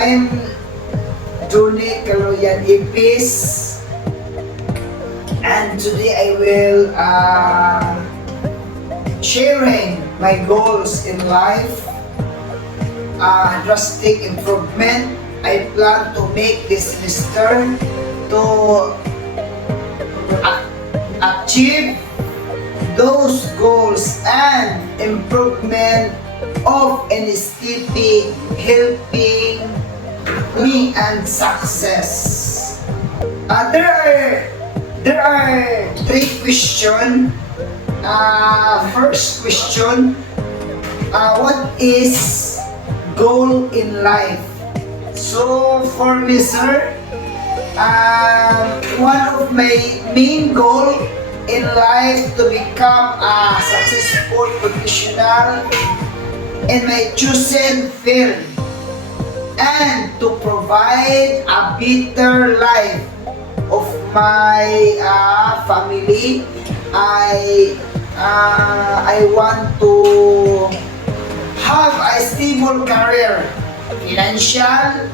I'm Johnny Kaloyan Ipis, and today I will sharing my goals in life, drastic improvement I plan to make this semester to achieve those goals and improvement of NSTP helping me and success. There are three questions. First question, what is goal in life? So for me, sir, one of my main goal in life to become a successful professional in my chosen field and to provide a better life of my family. I want to have a stable career, financial,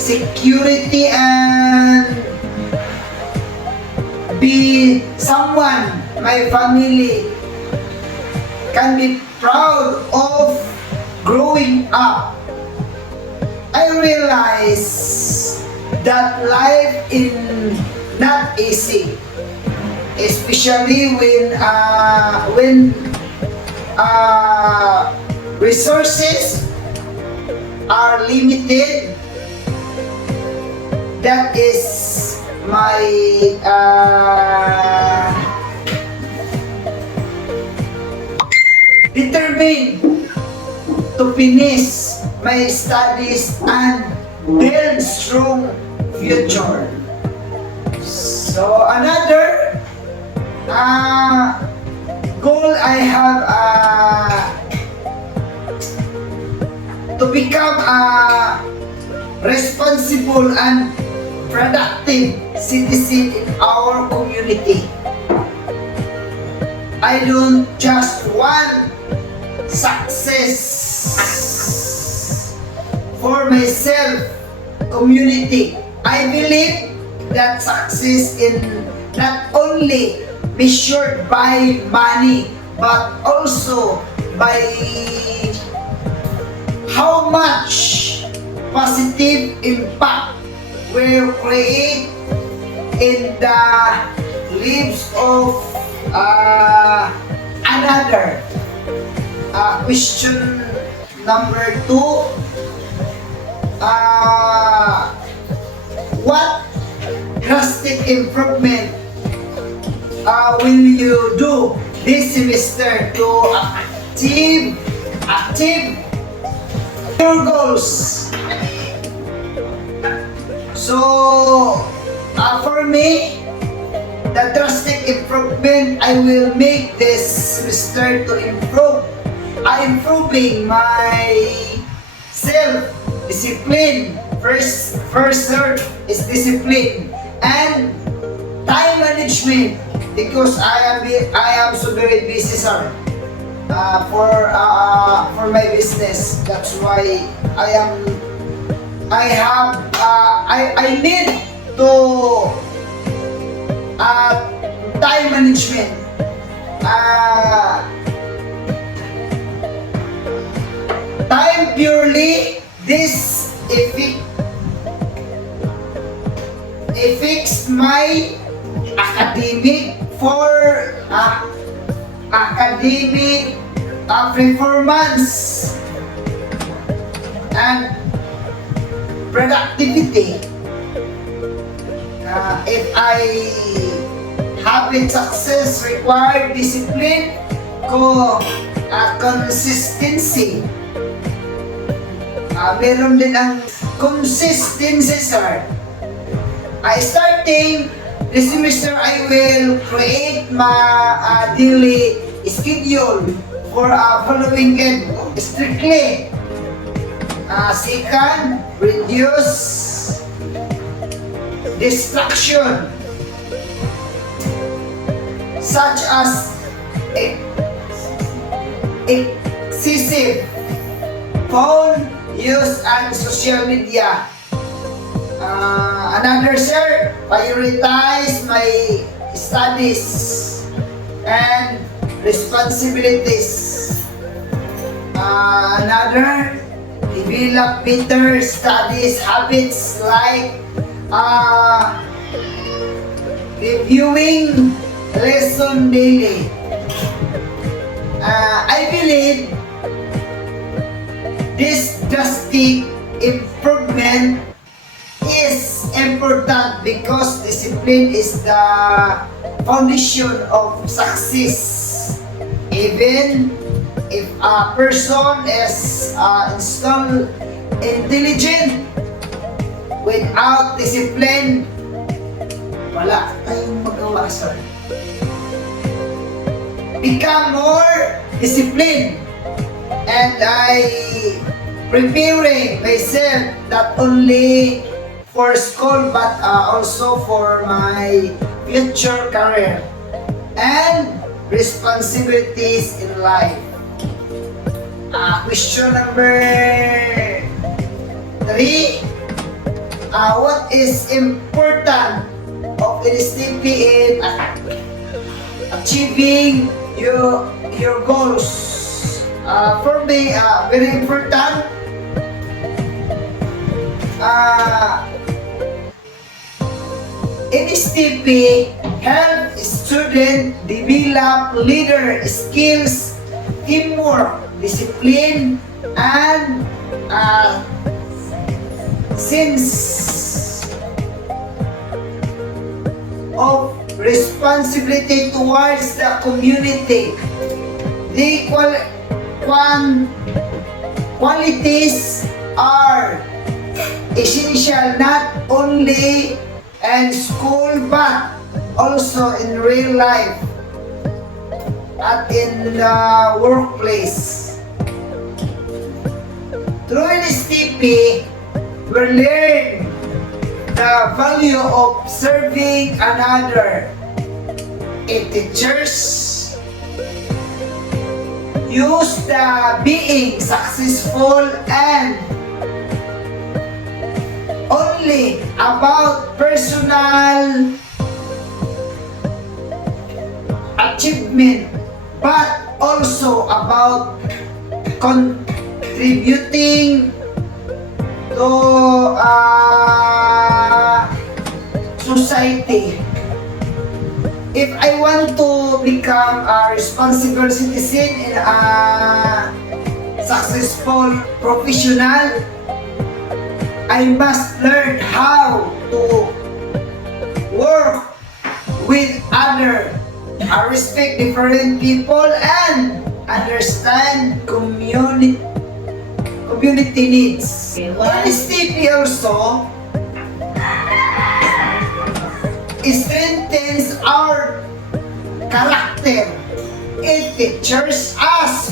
security, and be someone my family can be proud of growing up. I realize that life is not easy, especially when resources are limited. That is my determined to finish my studies and build strong future. So another goal I have to become a responsible and productive citizen in our community. I don't just want success for myself, community. I believe that success is not only measured by money, but also by how much positive impact will create in the lives of another. Question number 2, what drastic improvement will you do this semester to achieve your goals? So, for me, the drastic improvement I will make this semester to improving my self-discipline. First is discipline and time management, because I am so very busy, sir, for my business. That's why I need to time management. Time purely this affects my academic performance and productivity. If I have success required discipline consistency. Meron din ang consistency, sir. Starting this semester, I will create my daily schedule for following it strictly. Second, reduce distraction such as excessive phone use and social media. Another, sir, prioritize my studies and responsibilities. Another, develop better studies habits like reviewing lesson daily. I believe this drastic improvement is important because discipline is the foundation of success. Even if a person is installed intelligent without discipline, wala tayong magawa, sir. Become more disciplined, and I preparing myself not only for school but also for my future career and responsibilities in life. Question number 3. What is important of NSTP in achieving your goals? For me, very important. NSTP help student develop leader skills, teamwork, discipline, and sense of responsibility towards the community. The qualities are essential not only in school but also in real life at in the workplace. Through NSTP, we learn the value of serving another. Teachers use the being successful and only about personal achievement but also about contributing to society. If I want to become a responsible citizen and a successful professional, I must learn how to work with others, respect different people, and understand community needs. NSTP also strengthens our character. It teaches us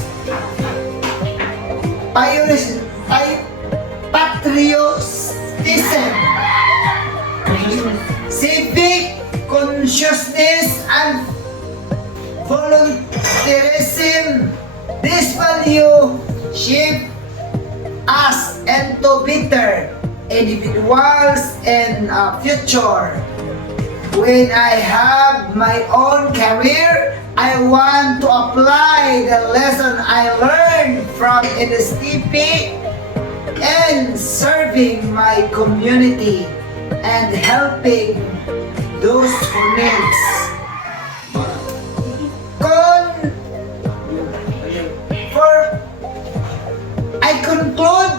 patriotism, civic consciousness, and volunteerism. This value shape us into better individuals in a future. When I have my own career, I want to apply the lesson I learned from NSTP and serving my community and helping those who needs. I conclude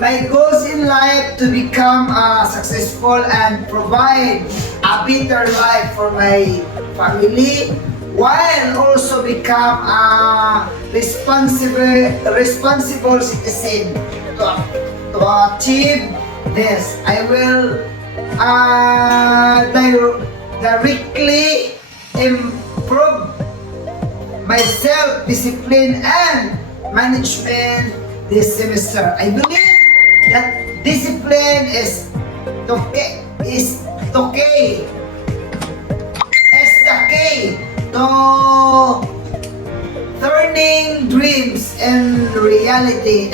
my goals in life to become successful and provide a better life for my family, while also become a responsible citizen. To achieve this, I will directly improve my self-discipline and management this semester. I believe that discipline is the key to turning in reality.